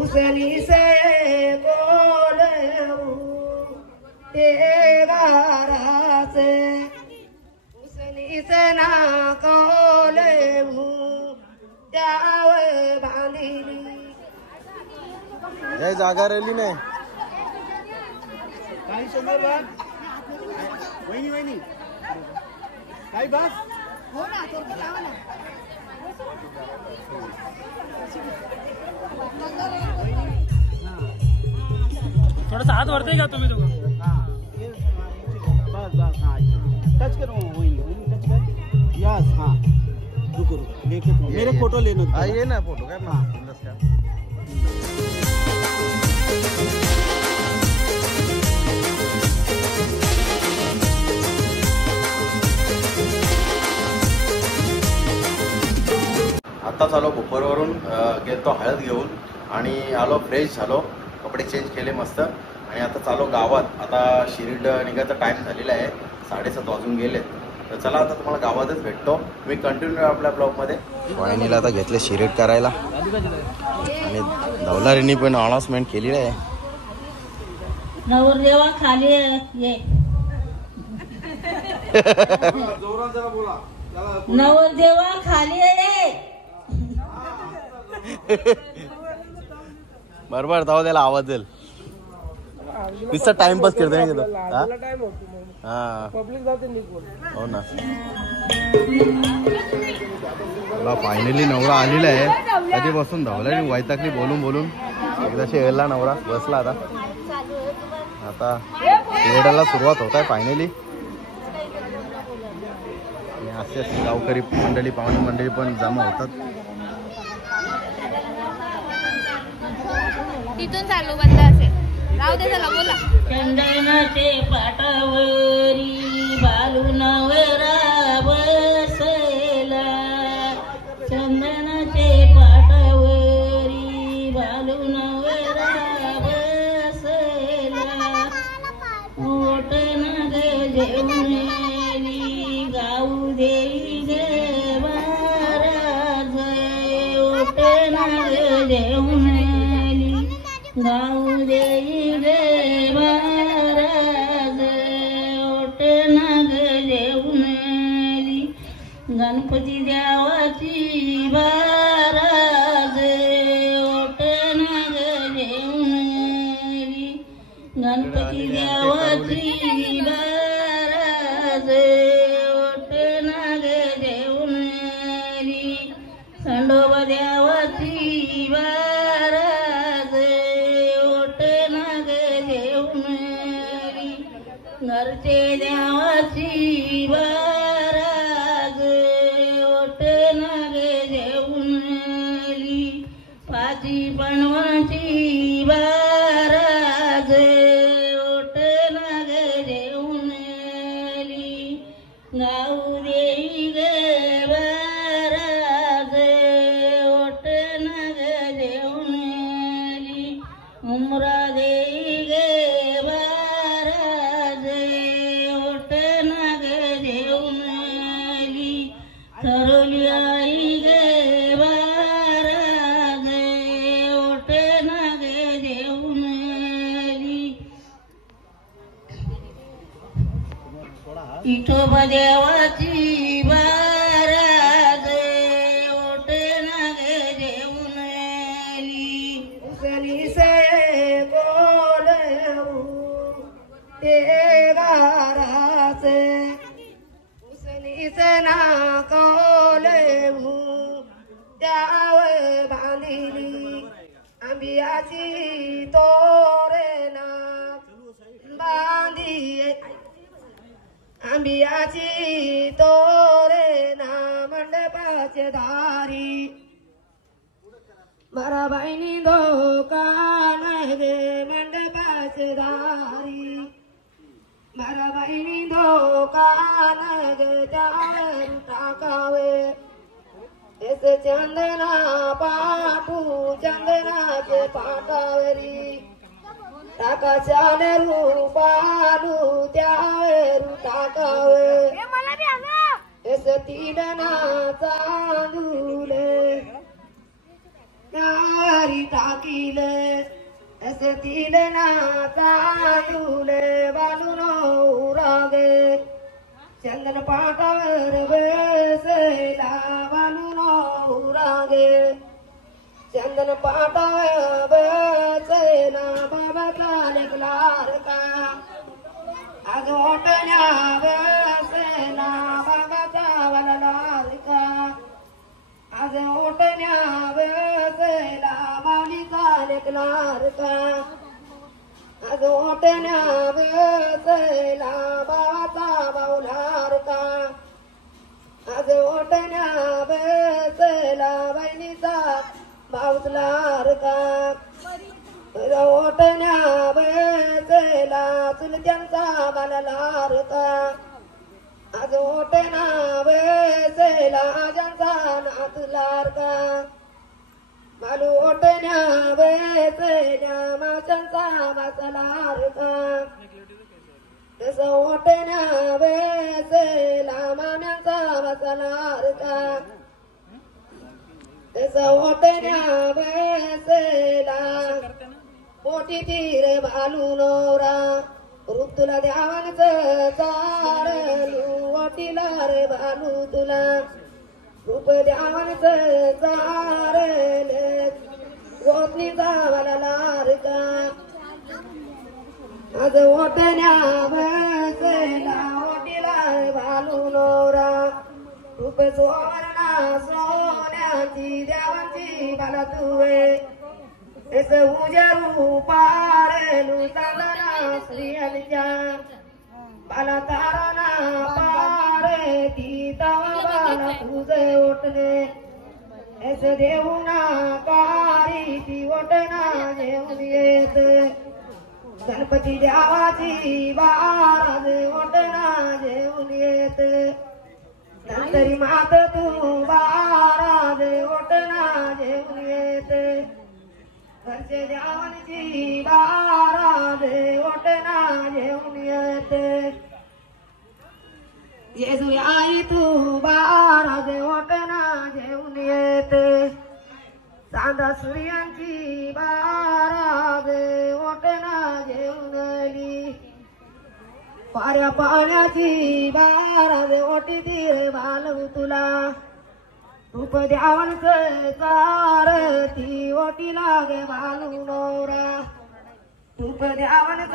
उसनी से बोले ते गारा से उसनी से ना कोले जावे बांधीली हे जागा राहिली नाही काही शंभर बार वहिनी वहिनी काही बस हो ना तो लावा ना थोडासा हात वरती घ्या तुम्ही दोघं बस बस हाँ टच करो वहिनी वहिनी टच कर यस हाँ रुको रुको लेके तुम मेरे फोटो लेना ये ना फोटो काय हाँ आत्ताच आलो भोपरवरून गेलो हळद घेऊन आणि आलो फ्रेश झालो कपडे चेंज केले मस्त आणि आता चालो गावात आता शिर्ड निघायचा टाइम झालेला आहे 7:30 वाजून गेले तर चला आता तुम्हाला गावातच भेटतो मी कंटिन्यू आपल्या ब्लॉगमध्ये वाहिनीला आता घेतले शिर्ड करायला आणि धवलारींनी पण अनाउन्समेंट केलेली आहे नवरदेवा खाली ये नवरदेवा खाली ये बरोबर जाऊ त्याला आवाज येईल नुसता टाइमपास करतो नाही हा हो ना फायनली नवरा आलेला आहे कधीपासून धावला वैतागली बोलून बोलून एकदाशी यायला नवरा बसला आता आता वेडाला सुरुवात होत आहे फायनली आणि असे गावकरी मंडळी पाहुणे मंडळी पण जमा होतात तिथून चालू बंद असेल राहू दे चला बोला चंदनाचे पाटावरी बालू नवरा बसला चंदनाचे पाटावरी बालू नवरा बसला ओट नग जेवणेली गाऊ देई गे महाराज ओट नग जेवणेली गाऊ देई गे महाराज ओट नग जेवणेली गणपती देवाची बाराज ओट नग जेवणेली गणपती देवाची बाराज ओट नग जेवणेली खंडोबा देवाची बाराज ओट नग जेवणेली घरचे देवाची बाराज ओट नग जेवणेली पाची पणवाची बाराज ओट नग जेवणेली गाऊ देई गे बाराज ओट नग जेवणेली उमरा देई गे बाराज ओट नग जेवणेली थरोली आई गे बाराज ओट नग जेवणेली विठोबा देवाची बाराज ओट नग जेवणेली उसनी से बोले ते गारा से उसनी से ना कोले जावे बांधीली आंबियाची तोरे ना बांधी आंबियाची तोरे ना मंडपाचे दारी मारा बहिणी दोकान गे मंडपाचे दारी मारा बहिणी दोकान गे त्यावर टाकावे ऐसे चंदना पाठू चंदनाचे पाटावरी टाका चाले रूपालू त्यावर टाकावे ऐसे तीन ना चांदूले तारी टाकील असतील ना तांदूल बालून उरागे चंदन पाटावर बसला बालून उरागे चंदन पाटावर बसला बाबाचा लेकलार का आज ओटण्या बसला बाबाचा वललार का आज ओटण्या बसला माऊलीचा लेकलार का आज ओटण्या बसला बाबाचा बाऊलार का आज ओटण्या बसला बहिणीचा बाऊलार का ओटण्या बसला चुलत्यांचा बाललार का आज ओटण्या बसला आजांचा नातलार का बालू ओटण्या बसल्या माशांचा वाचलार का तस ओटण्या बसला माम्यांचा वाचलार का तस ओटण्या बसला पोटी तीर भालू नवरा रूप तुला द्यावांच चारलू ओटीला रे भालू तुला रूप द्यावांच चारल गोपनीचा वललार का आज ओटण्या बसला ओटीला रे भालू नवरा रूप सुवर्णा सोन्याची द्यावांची बाला तुवे एस उजरू पारेलू चांदना श्रीहरीच्या बाला तारणा पारे ती तवा बाला तुझे ओटणे एस देऊना पारी ती ओटना जेवून येत गणपती देवाची बाराज ओटना जेवून येत नंतरी मात तू बाराज ओटना जेवून येत घरचे देवांची बाराज ओटना जेवून येत येसू आई तू बाराज ओटना जेवून येत चांदा सूर्यांची बाराज ओटना जेवून आली पाऱ्या पाण्याची बाराज ओटी ती बालू तुला रूप द्यावंच चार ती ओटी लागे बालू नवरा रूप द्यावंच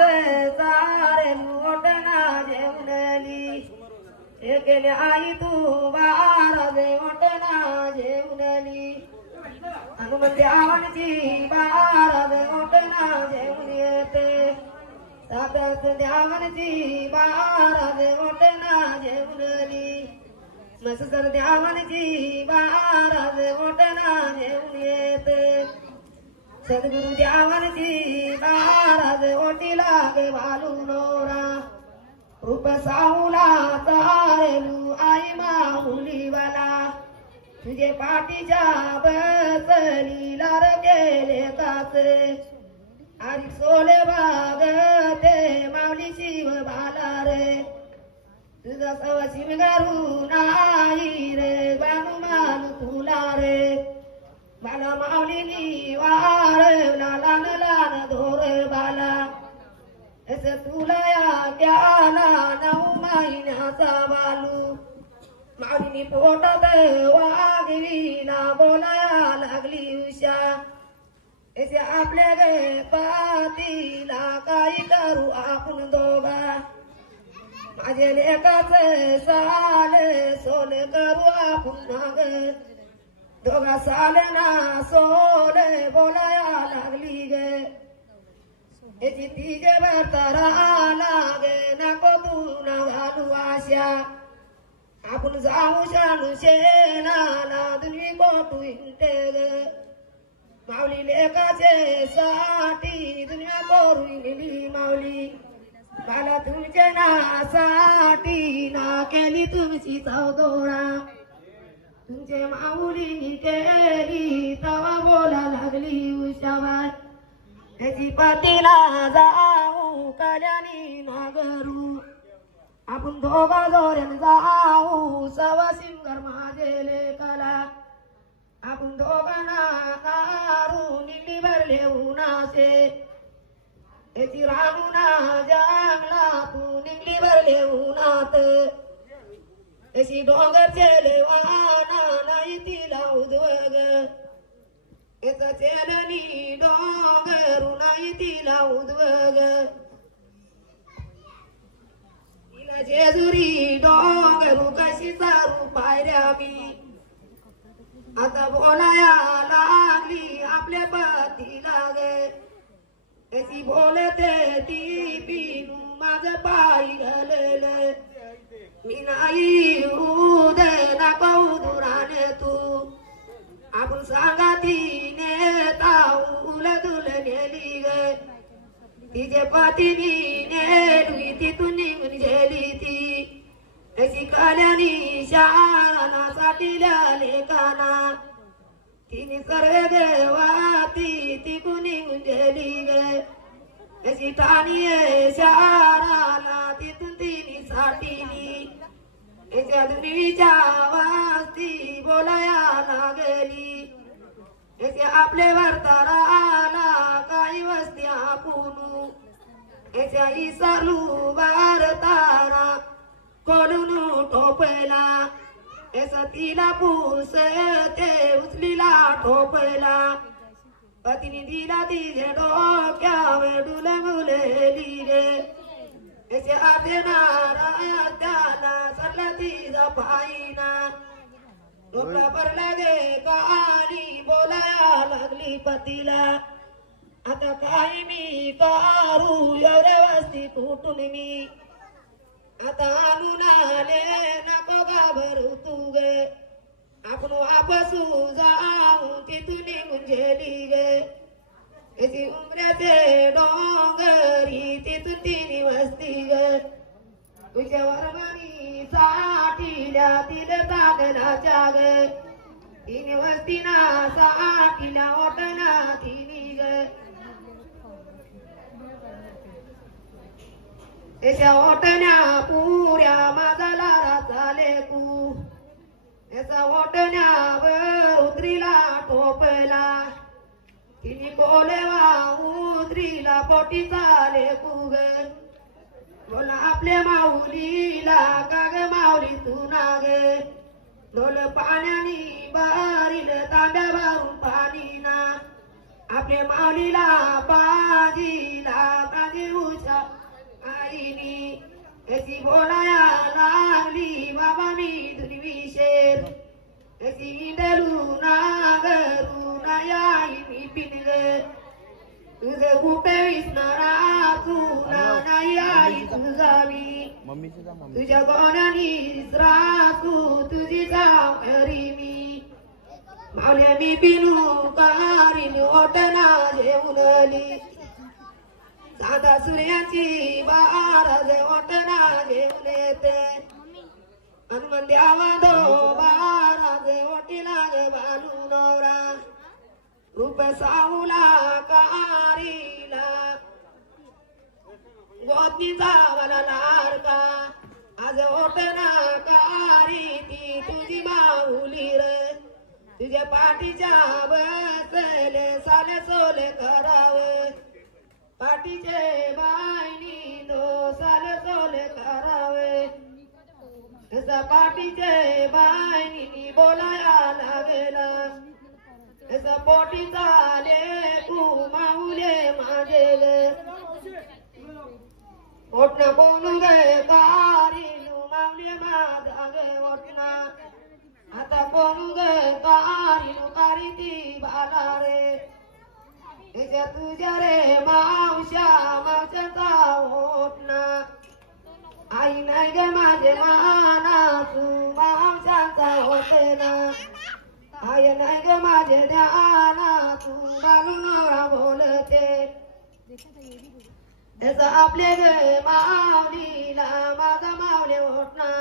चार ओटना जेवणली हे केले आई तू बाराज ओटना जेवणली हनुमंत द्यावनची बाराज ओटना जेवून येते सातस द्यावनची बाराज ओटना जेवणली मसकर द्यावनची बाराज ओटना जेवून येते सद्गुरु द्यावनची बाराज ओटी लागे बालू नवरा रूप साऊला चारेलू आई माऊलीवाला तुझे पाठीच्या बसली लार गेले कासे आरी सोले बाग ते माऊली शिव बाला रे तुझा सवा शिवगारू नाही रे बानू मानू तुला रे बाला माऊलीनी वारवला लान लान धोर बाला ऐसे तुला या ग्याला 9 महिन्याचा बालू माऊलीनी पोटात वाघवीला बोलाया लागली उषा ऐसे आपल्या गे पातीला काही करू आपण दोघा माझे लेकाचे साले सोले करू आपण नाग दोघा साले ना सोले बोलाया लागली गे याची तिजे भरतारा लागे नको तू ना घालू आशा आपण जाऊ शानू शेणाला दुनी कोटू इंटे ग माऊली लेकाचे साठी दुनिया कोरू नेली माऊली मला तुमच्या नासाठी ना केली तुमची चौदोरा तुमचे माऊलीनी केली तवा बोला लागली उशाबाई त्याची पातीला जाऊ कल्याणी नागरू आपण दोघा जोऱ्यान जाऊ सवा सिंगर माझे लेकाला आपण दोघांना दारू निघली भरले उन्हाचे त्याची रामुना जंगला तू निघली भरले उन्हात त्याची डोंगरचे लेवाना नाही तिला उद्वग याचा चेलनी डोंगरू नाही तिला उद्वग तिला जेजुरी डोंगरू कशी सारू पायऱ्या मी आता बोलाया लागली आपल्या पतीला गे त्याची बोलते ती पिनू माझं पाय घालले मी नाही उदय नका उदुराने तू आपण सांगा तिने ताऊल दुल नेली गे तिचे पतीनी नेली तिथून निघून गेली ती त्याची कल्याणी शाळासाठी लेखाना तिने सर्व देवाती तिकून निघून गेली गे त्याची ठाणी शाळाला तिथून तिने साठीली त्याच्या दुनिच्या वास्ती बोलाया लागली त्याच्या आपले वर्ताराला काही वस्ती आपुनू त्याच्या इसरू भारतारा खोलून टोपला त्याचा तिला पूस ते उचलीला टोपला पतीने दिला तिचे डोक्यावर डुलमुलेली गे त्याचे आते नाराज त्याला सरला तिचा पायना डोकला पडला गे काली बोलाया लागली पतीला आता काही मी करू एवढ्या वस्ती कुठून मी आता आणून आले नको घाबरू तू गे आपण वापसू जाऊ तिथून निघून गेली गे त्याची उमऱ्याचे डोंगरी तिथून तिने वस्ती गे तुझ्या वर्गणी साठील्या तिला चागलाच्या गे तिने वस्तीना साठील्या ओटना तिने गे त्याच्या ओटण्या पुऱ्या माझा लारा चाले कू त्याचा ओटण्यावर उतरीला टोपला तिने बोलेवा उतरीला पोटी चाले कुग बोला आपल्या माऊलीला काग माऊली तू नागे डोल पाण्यानी बारील तांब्या भरून पाणी ना आपल्या माऊलीला बाजीला बाजी उषा आईनी त्याची बोलाया लागली बाबा मी तुझी विशेर त्याची इंदरू नागरू नाई मी पिनग तुझे कुठे विसणारा तू नाही आई तुझावी तुझ्या गोण्यानी राखू तुझी जावरी मी मावल्या मी पिनू कारीन ओटना जेवणली साधा सूर्याची बाराज ओटना घेऊन येते हनुमान द्यावा दो बाराज ओटीला गे बालू नवरा रूप साऊला कारीला गोदनीचा मला लाडका आज ओटना कारी ती तुझी माऊली रे तुझ्या पाठीच्या बसले साले सोले करावे पाठीचे बायनी दो साले सोले करावे तसा पाठीचे बायनी बोलाया लागेला तसा पोटी चाले तू माऊले माझे गे ओटना बोलू गे कारीनु माऊले माझा गे ओटना आता बोलू गे कारीनु कारी ती बाला रे त्याच्या तुझ्या रे मावशा मावशाचा ओटना आई नाही गे माझे माना तू मावशाचा होते ना आई नाही गे माझे ध्याना तू बालू नवरा बोलते त्याचा आपले गे माऊलीला माझा मावले ओटना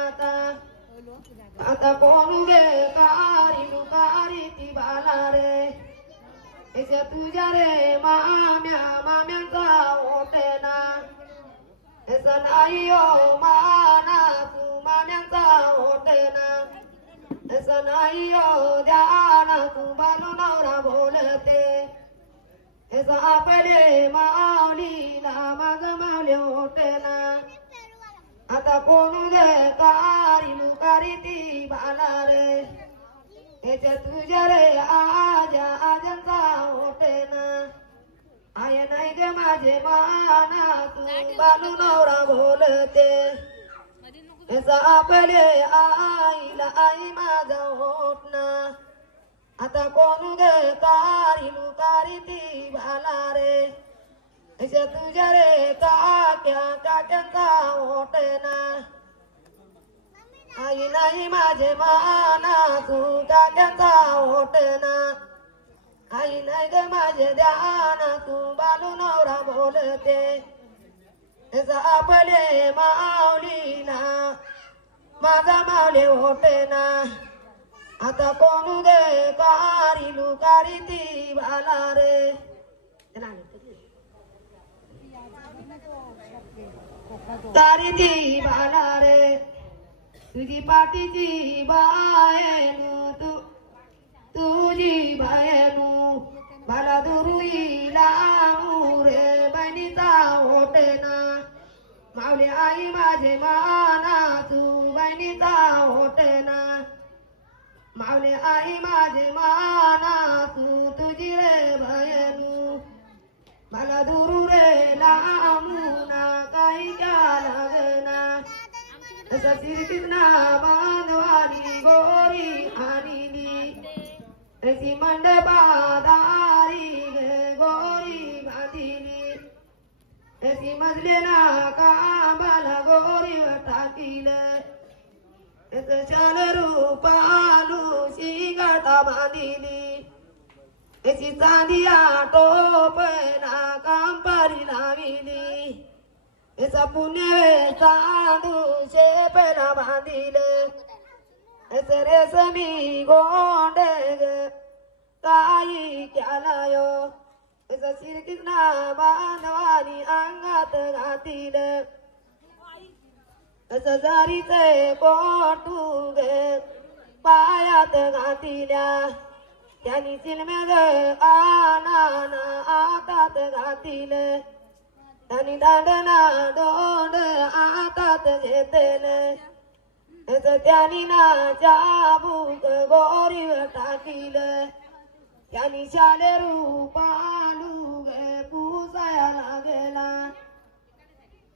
आता बोलू गे कारीनु कारी ती बाला रे त्याच्या तुझ्या रे माम्यांचा ओटेना त्याचा नाही ओ माना तू माम्यांचा ओटेना असं नाही हो ध्यान तू बालू नवरा बोलते असं आपले माऊलीला माझ मावले होते ना आता कोण गे कारी लुकारी ती बाला रे याच्या तुझ्या रे आजांचा होते ना आय नाही ग माझे माना तू बालू नवरा बोलते आपले आईला आई माझा होत ना आता कोण गे कारी लुकारी ती बाला रे याच्या तुझ्या रे काक्यांचा होते ना आई नाही माझे माना तू काक्यांचा होते ना आई नाही ग माझे ध्यान तू बालू नवरा बोलते आपले माऊलीला माझा मावले होते ना आता कोण गे कारी लुकारी ती बाला रे कारी ती बाला रे तुझी पाठीची बायनू तुझी बायनू मला दुरुईला रे बहिणीचा होते ना मावली आई माझे माना तू बहिणीचा होते ना मावली आई माझे माना तू तुझी रे बहिणू मला दुरू रे लांबूना काही क्या लागना असं श्रीकृष्णा बांधवानी गोरी आणली त्याची मंडपादारी गोरी बांधिली त्याची मजलेला काबाला गोरी टाकीलं त्याचं शाल रूपालू शिंगाटा बांधिली त्याची चांदिया टोपला कांपारी लाविली त्याचा पुण्य चांदू शेपला बांधिलं त्याचं रेशमी गोंड काही केलायो त्याचं श्रीकृष्णा बांधवानी अंगात घातील त्याचं जारीचे पोटू ग पायात घातिल्या त्यांनी चिलम्या ग आना आतात घातील त्यांनी दांडना दोंड आतात घेतल त्यांनी ना चाबूक गोरीवर टाकील त्यांनी शाले रूपालू गे पुसाया लागला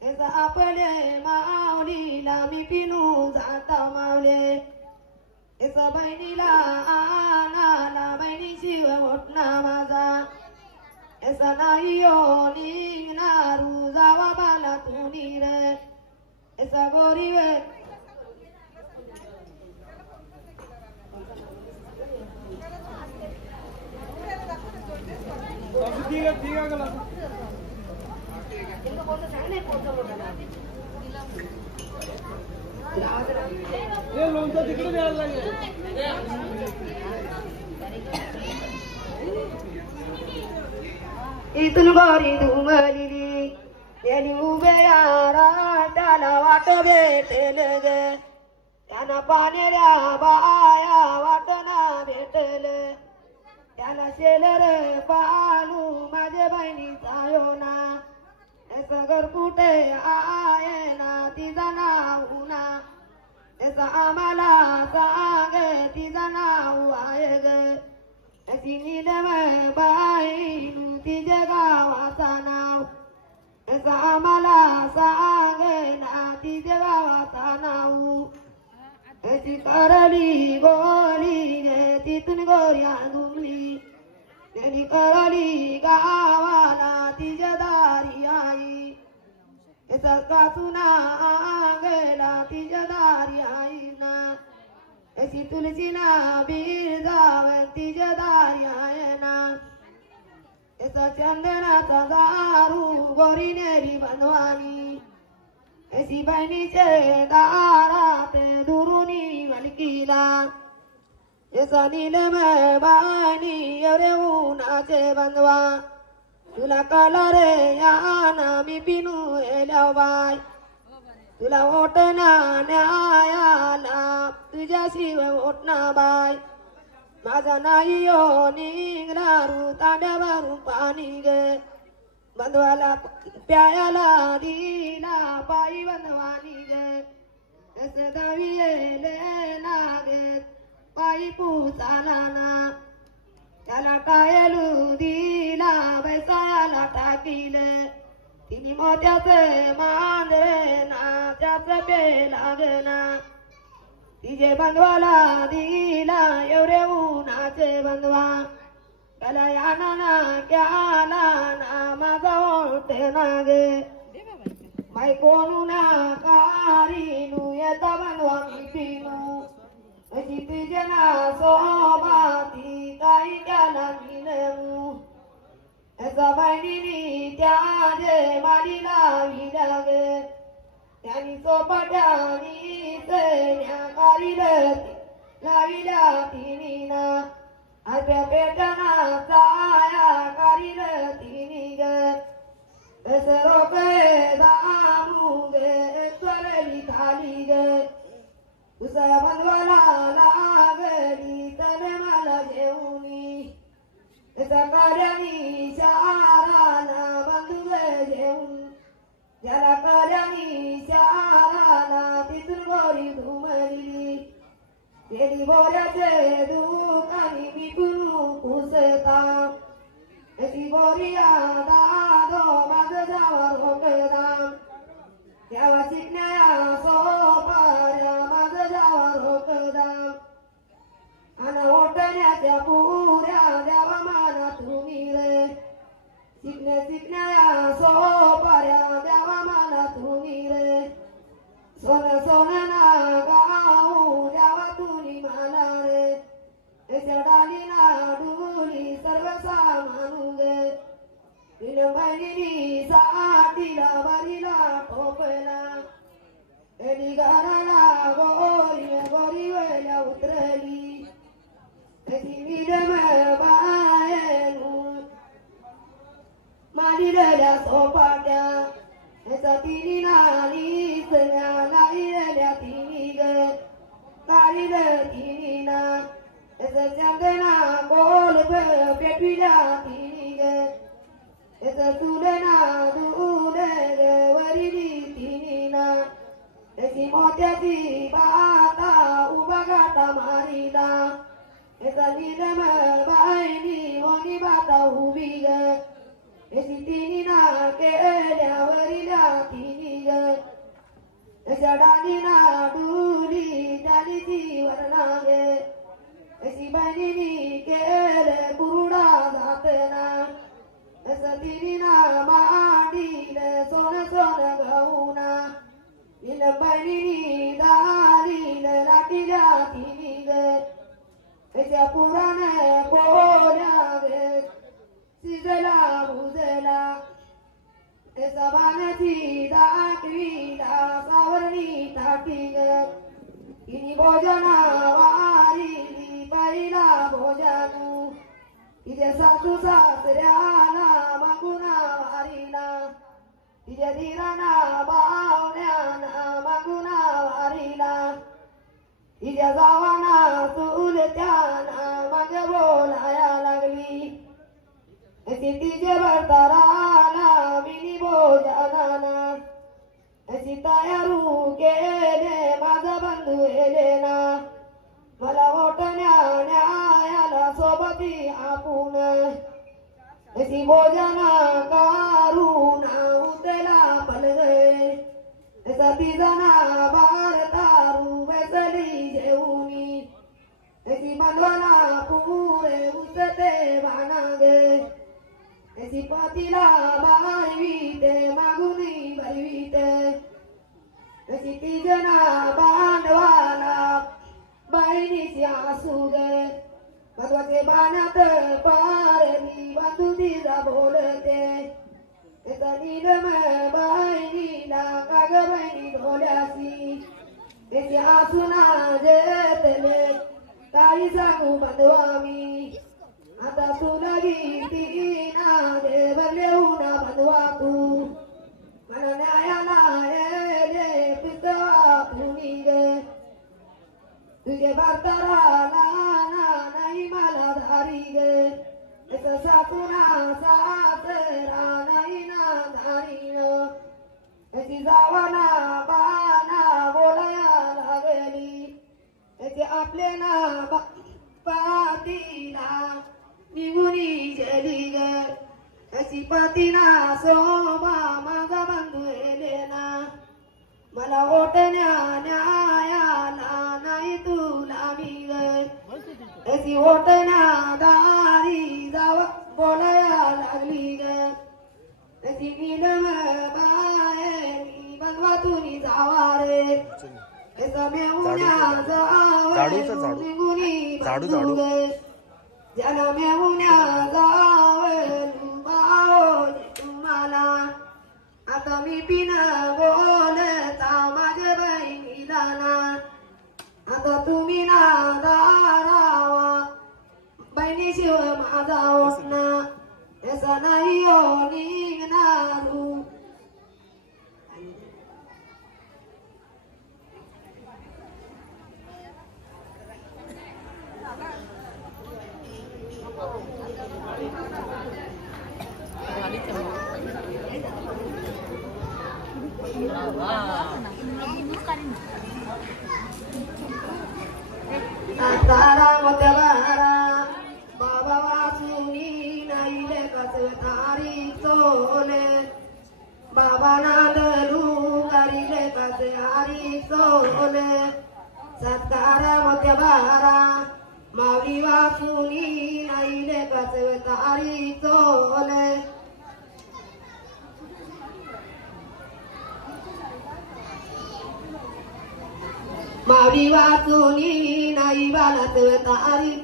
आपले माऊलीला मी पिनू जाता मावले त्याचा बहिणीला आणाला बहिणी शिव मोठना माझा ऐसा नाही हो निघणारू जावा बाला तू रे ऐसा गोरी वे तिकडे द्यायला लागेल इथून गोरी धुमली त्यांनी उभ्या राटाला वाट भेटेल ग त्यांना पाण्याला बाया वाटना भेटल त्याला शेलर पालू माझ्या बहिणीचा योना त्याचा घर कुठे आहे ना तिचा नाव ना त्याचा आम्हाला सांग तिचा नाव आहे ग त्याची नीलम बाईनू तिच्या गावाचा नाव त्याचा आम्हाला सांग ना तिच्या गावाचा नाव त्याची करली गोली गे तिथून गोऱ्या घुमली त्यांनी करली गावाला तिच्या दारी आई त्याचा कासुना गेला तिच्या दारी आई ना त्याची तुलसीना बीर जाव तिच्या दारी आहे ना त्याचा चंदनाचा दारू गोरी नेली बनवानी त्याची बहिणीचे दारात दुरुनी मलकीला त्याचा नीलम बाणी एवढे उन्हाचे बंधवा तुला कला रे याना मी पिनू एल्या बाय तुला ओटना न्यायाला तुझ्याशिवाय होत ना बाय माझा नाही यो निघणारू तांब्यावरून पाणी गे बंधवाला प्यायला दिला पायी बंधवानी गे तसे दवी येले नागे पायी पुसाला ना त्याला टायलू दिला बैसायाला टाकीले तिने मोत्याचे मांजरे ना त्याचं पे लागना तिचे बंधवाला दिला एवढे उन्हाचे बंधवा त्याला याना ना क्याला ना माझा ओळते ना गे माई कोणू ना कारीनू येता बंधवा मी पिनू अशी तुझे ना सोबाती काही त्याला मिळवू एका बहिणीनी त्याचे माली लाविल्या गे त्यांनी चोपाट्यानी सैन्या लाविल्या तिनी ना आत्या पेटना चाया काढील तिनी ग रोपे दामू गे चरली खाली गे तुझ्या बंधवाला लागली तर मला जेवणी त्याच्या कार्यानी चाराला बंधू जेवून ज्याला कार्यानी चाराला तिथून गोरी धुमली तेरी बोऱ्याचे दुकानी विकून पुसता त्याची बोरिया दादो माझं जावा रोकदाम त्यावा शिकण्या सोपाऱ्या माझं जावा रोकदाम आणि ओटण्याच्या पुऱ्या द्यावा माना तुम्ही रे शिकण्या सोपाऱ्या द्यावा माना तुम्ही रे सोनं ना गाऊ द्यावा तुम्ही मला रे त्याच्या डालीला डुली सर्व सामानू गे बहिणी साठीला बारीला टोपला त्यानी घराला गोरी वेळ्या उतरली त्याची निरम बायनू मारिलेल्या सोपाट्या त्याचा तिनी नाली लाईलेल्या तिनी ग काढील तिनी ना त्याचा चंदना गोल पेटविल्या तिनी ग त्याचा तुलना दूध वरिली तिनी ना त्याची मोत्याची बाता उभा गाठा मारिला त्याचा निरम बायनी मोनी बाता उभी ग त्याची तिनी ना केल्यावरिल्या तिनी ग त्याच्या डालीना डुली डालीची वरना गे त्याची बहिणीनी केले कुरुडा जातना त्याचं तिनी ना मांडीले सोनं गहूना तिला बहिणीनी दारीले लाटील्या तिनी गे त्याच्या पुराने पोऱ्या गे शिजला भुजला त्याचा बाणाची दाटवीला सावरणी टाकी ग तिने भोजना वारिली बाईला भोजानू तिच्या सासू सासऱ्याला मागुना वारिला तिच्या धीराना बावण्याना मागुना वारिला तिच्या जावाना चुलत्याना माग बोलाया लागली तिचे भरताराला मिनी भोजनाना अशी तयारू केले माझा बंधू येले ना मला ओटण्या न्यायाला सोबती आपण अशी भोजना कारुणा उतला पलगे असा तिजना भारतारू बसली जेवणी अशी बंधवाला पुरे उचते बाणागे त्याची पातीला बाळवीते मागुनी बलवीते त्याची तिजना बांधवाला बहिणीची आसू गे बंधवाचे बाणात पारली बांधू तिला बोलते त्याचा निलम बहिणीला काग बहिणी ढोल्यासी त्याची आसूना जेतले काही सांगू बंधवा मी आता तुला गीती ना देवले उना बंधवा तू मला न्यायाला पितवा पुनी गे तुझे सुना सासरा नाही ना धारीन त्याची जावाना बाना बोलाया लागली त्याचे आपले ना पातीला निघुनी गेली ग त्याची पातीना सोमा माझा बंधू ना मला ओटण्या न्यायाला नाही तुला मी ग त्याची ओटण्या दारी जाव बोलाया लागली ग त्याची नीलम बायनी बनवा तुम्ही जावा रे त्याचा मेहुण्या जाव निघुनी बंधू ग ज्याला मेहुण्या जाव तुम्हाला आता मी पिन बोलता माझ्या बहिणीला ना आता तुम्ही ना दारावा बहिणी शिव माझा ओटना ऐसा नाही हो निघणारू तारा बाबा वाचुनी नाही लेखाच तारी चोले बाबा नांदलू गारी लेखाच हारी चोले सत्कारा मोत्या बारा मावली वाचुनी नाही लेखाच तारी चोले मावली वाचुनी नाही बालात तारी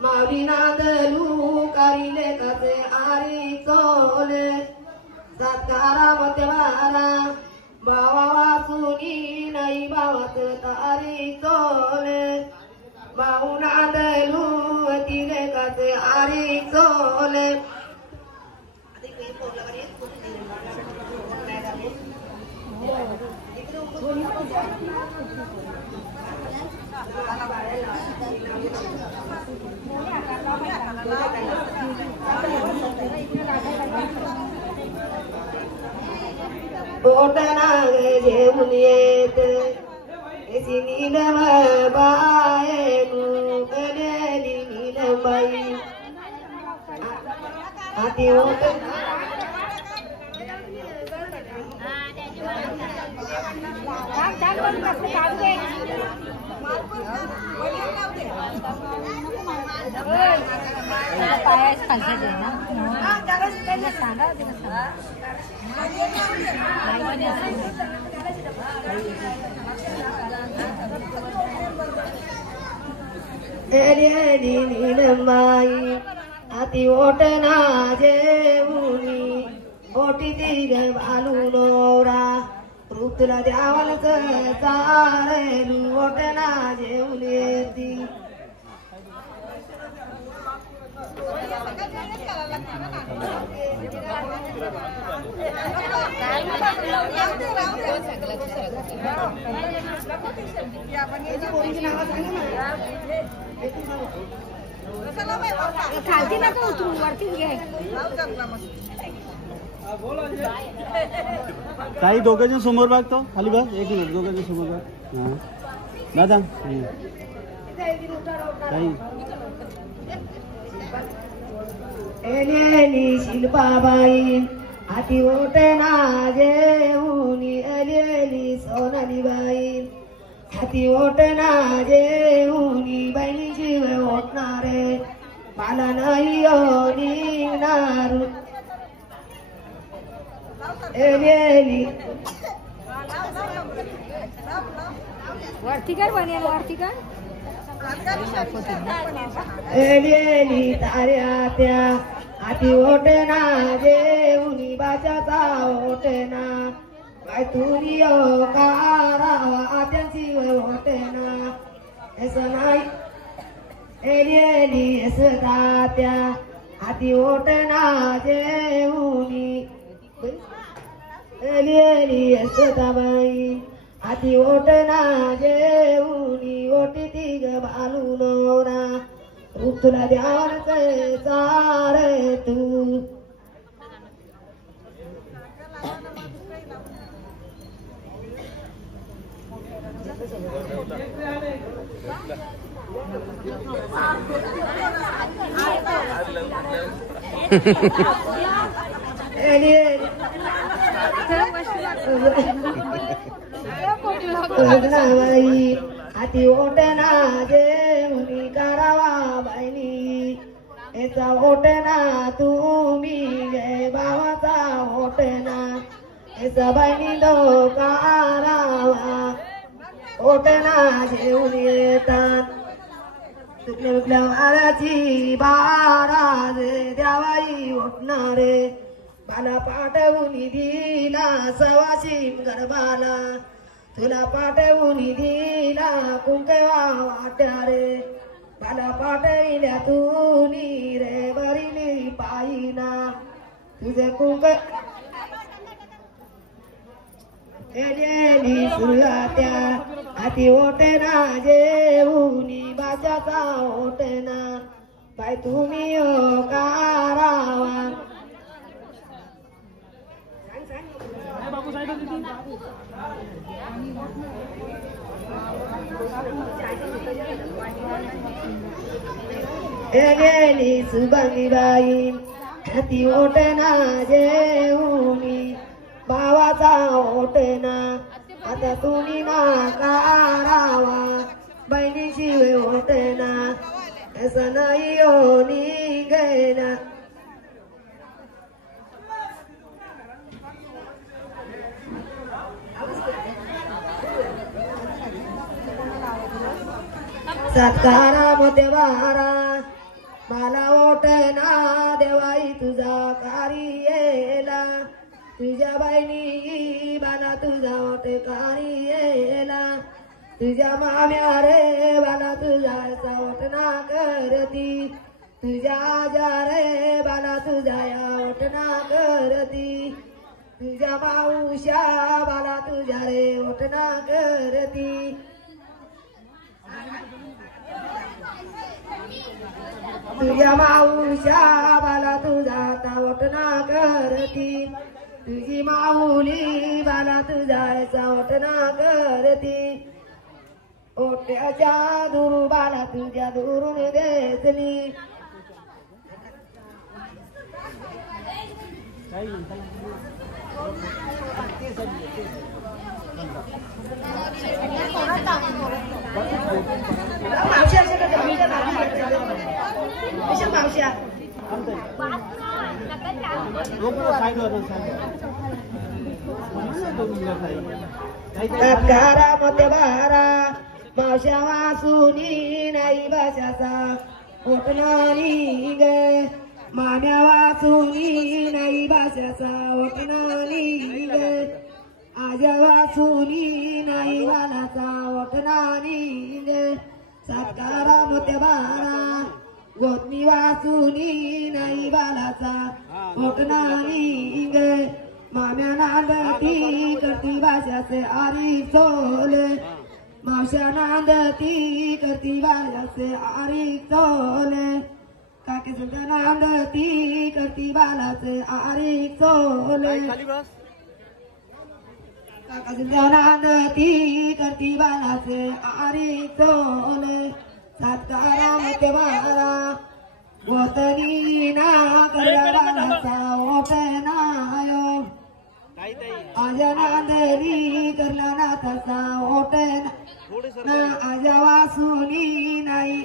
मावली नांदलू करी लेखाचे आरी चोले सत्कारा मोत्या बारा बाबा वाचुनी नाही बावात तारी चोले बाऊ नांदलू ती लेखाचे आरी चोले ओटना घेऊन येत नीलम बाये गेलेली नीलमबाई हाती ओटना नीलमबाई हाती ओटना जेऊनी ओटी ग भालू नोरा रूप तुला द्यावलच चालेलू ओटना जेऊन येती खालती ना तो उतरून वरती घे काही दोघांच्या समोर बघतो खाली बघ एक मिनिट दोघांच्या समोर बघ हां दादा काही एलेली शिल्पाबाई हाती ओटना जेऊनी एलेली सोनाली बाई हाती ओटना जेऊनी बहिणीची ओटणारे मला नाही निघणार एलेली वरती कर बनेल वरती कर एलेली ताऱ्या त्या हाती ओटना जेऊनी बाच्याचा ओटना काय तुरी कारावा आत्यांची ओटना असं नाही एलेली असं तात्या हाती ओटना जेऊनी एलेली असं ताबाई हाती ओटना जेऊनी ओटी ग भालू नोरा तुला द्यावरचे चारे तू लग्नाबाई हाती ओटना जेवणी करावा बाईनी याचा ओटना तुम्ही गे भावाचा ओटना याचा बाईनी करावा ओटना जेवून येतात सुकल्या उकल्या वाराची बारा द्यावाई उठणारे मला पाठवून दिला सवाशीम गरबाला तुला पाठवून दिला कुंकवा वाट्या रे मला पाठविल्या तुनी रे बरिली पायीना तुझे कुंक गेली सुरुवात्या हाती ओटेना जेवूनी बाजाचा ओटेना बाय तुम्ही करावा गेली सुगंधीबाई हाती ओटेना जेवूनी भावाचा ओटेना आता तुम्ही ना करावा बहिणीशिवाय ओटेना असं नाही हो निघेना सत्कारा मध्ये वारा मला ओटना देवाई तुझा कार्याला तुझ्या बहिणी बाला तुझा ओटे कार्याला तुझ्या माम्या रे बाला तुझा ओटना करती तुझ्या आजा रे बाला तुझा ओटना करती तुझ्या मावश्या बाला तुझ्या रे ओटना करती तुझ्या माऊशा बाला तुझा ओटना करती तुझी माऊली बाला तुझा ओटना करती ओट्याच्या दूर बाला तुझ्या दुरून देसली सत्कारा मध्ये बारा मावश्या वासुनी नाही भाषाचा ओटणारी ग माम्या वासुनी नाही भाषाचा ओटणारी ग आजा वासुनी नाही वालाचा ओटणारी ग सत्कारा मध्ये बारा गोतनी वासुनी नाही बालाचा ओटणारी ग माम्या नांदती करती भाषाचे आरी चोले मावश्या नांदती करती भाषाचे आरी चोले काकी सुद्धा नांदती करती बालाचे आरी चोले काका सुद्धा नांदती करती बालाचे आरी चोले सत्कारा मध्ये बारा गोतनी ना करला बालाचा ओटनायो आजा नांदली करला नाथाचा ओटना आजा वासुनी नाही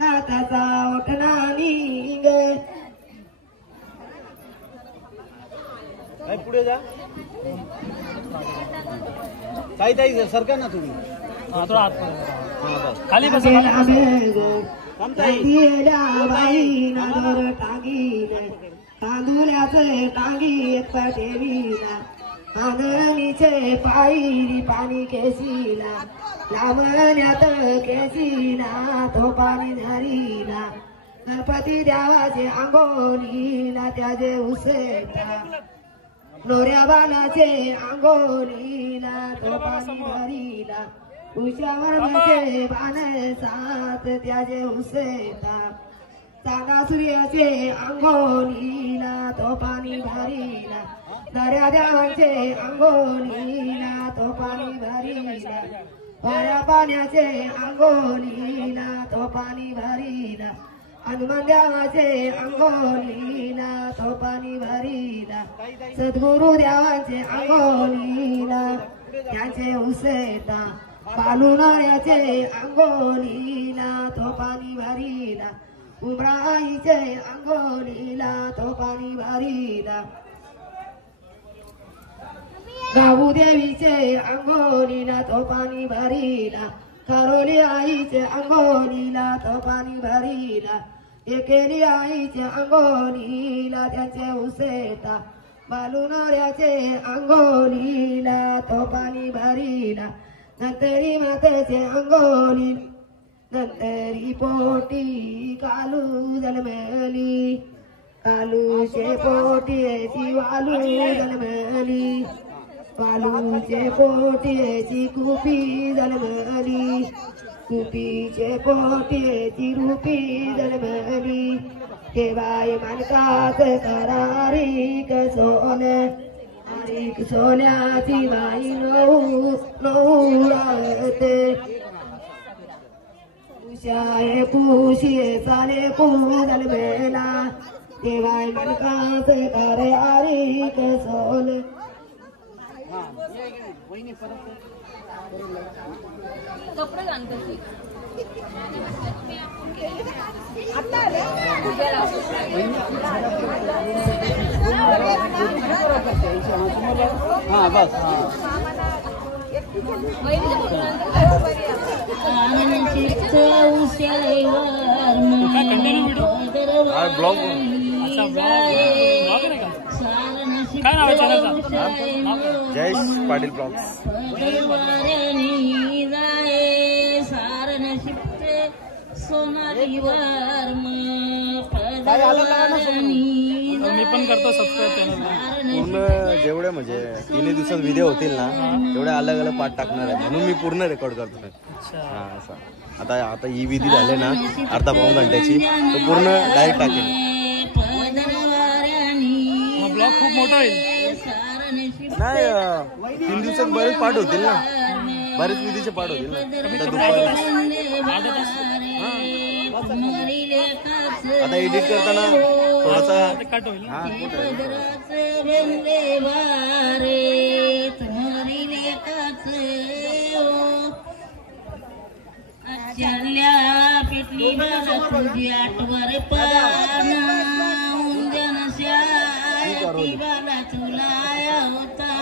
नाथाचा ओटनानी ग पुढे जा ताई सरका ना तुम्ही थोडा आत खाली बसा बाई नादर टांगीने तांदुळ्याचे टांगी ठेवीला आदरणीचे पायरी पाणी केसीला लावण्यात केसीला तो पाणी धरीला गणपती देवाचे आंघोळीला त्याचे उसेटा नोऱ्या बालाचे आंघोळीला तो पाणी धरीला उशावर माझे बाणे सात त्याचे हुसेता चांदा सूर्याचे अंगोलीला तो पाणी भरीला दर्या देवांचे अंगोलीला तो पाणी भरीला वाऱ्या पाण्याचे अंगोलीला तो पाणी भरीला हनुमान देवाचे अंगोलीला तो पाणी भरीला सद्गुरु देवांचे अंगोलीला त्यांचे हुसेता बालुनाऱ्याचे अंगोलीला तो पाणी भरीला उमराईचे अंगोलीला तो पाणी भरीला गाऊ देवीचे अंगोलीला तो पाणी भरीला करोली आईचे अंगोलीला तो पाणी भरीला एकेली आईचे अंगोलीला त्यांचे हुसेता बालुनाऱ्याचे अंगोलीला तो पाणी भरीला नंतरी मातेचे अंगोली नंतरी पोटी कालू जन्मली कालूचे पोटी वालू जन्मली वालूचे पोटी कुपी जन्मली कुपीचे पोटी रूपी जन्मली केवाय मानकात करारीक सोने आरिक सोन्याची बाई नऊ राहते उशाये कुशिये चाले कुजल बेला केवाय मानकात करारीक सोने कपडे घालतो हाँ बस ब्लॉग काय नाव आहे चॅनलचं? जयेश पाटील ब्लॉग्स. मी पण करतो सबस्क्राईब चॅनल. पूर्ण जेवढे म्हणजे 3 दिवसात व्हिडिओ होतील ना तेवढे अलग अलग पार्ट टाकणार आहे म्हणून मी पूर्ण रेकॉर्ड करतो. हा असं आता ही विधी झाले ना अर्धा पाऊण घंट्याची तो पूर्ण डायरेक्ट टाकेल. ब्लॉग खूप मोठा होईल. नाही 3 दिवसात बरेच पार्ट होतील ना बरेच विधीचे पार्ट होतील ना. आता एडिट करताना थोडासा कट होईल. पेटली बाबा तुझी आठवर पाना बाला तुला होता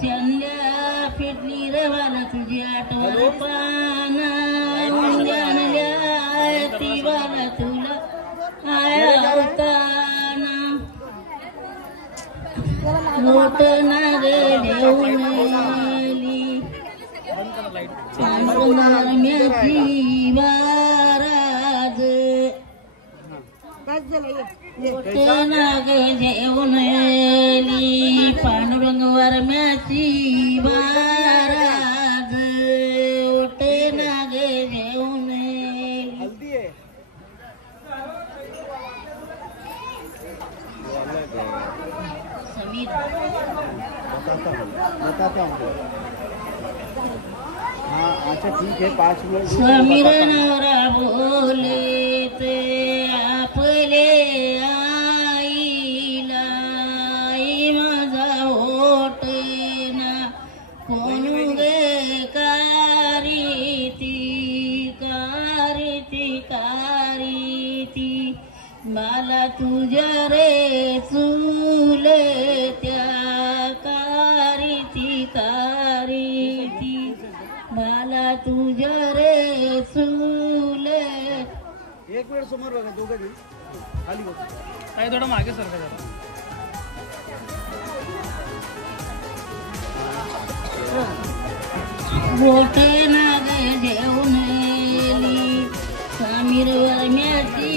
चंद्या पेटली रे बाला तुझी आठवर पाना ती बाला तुला आया होता मोठ नागे देवली म्याची वाराज नाग जेवण पांडुरंगवर म्याची वाराज ओट नाग जेवण समीर हाँ अच्छा ठीक है 5 मिनट. समीर नवरा बोले ते आपले आईला आई माझा ओट ना कोण गे कारीती मला तुझ्या रे चुले त्या कारीती मला तुझ्या रे चुले. एक वेळ समोर बघा दोघं जण खाली बघ. काय थोडं मागे सरका जरा. मोठे नाग जेवण समीर वर्म्याची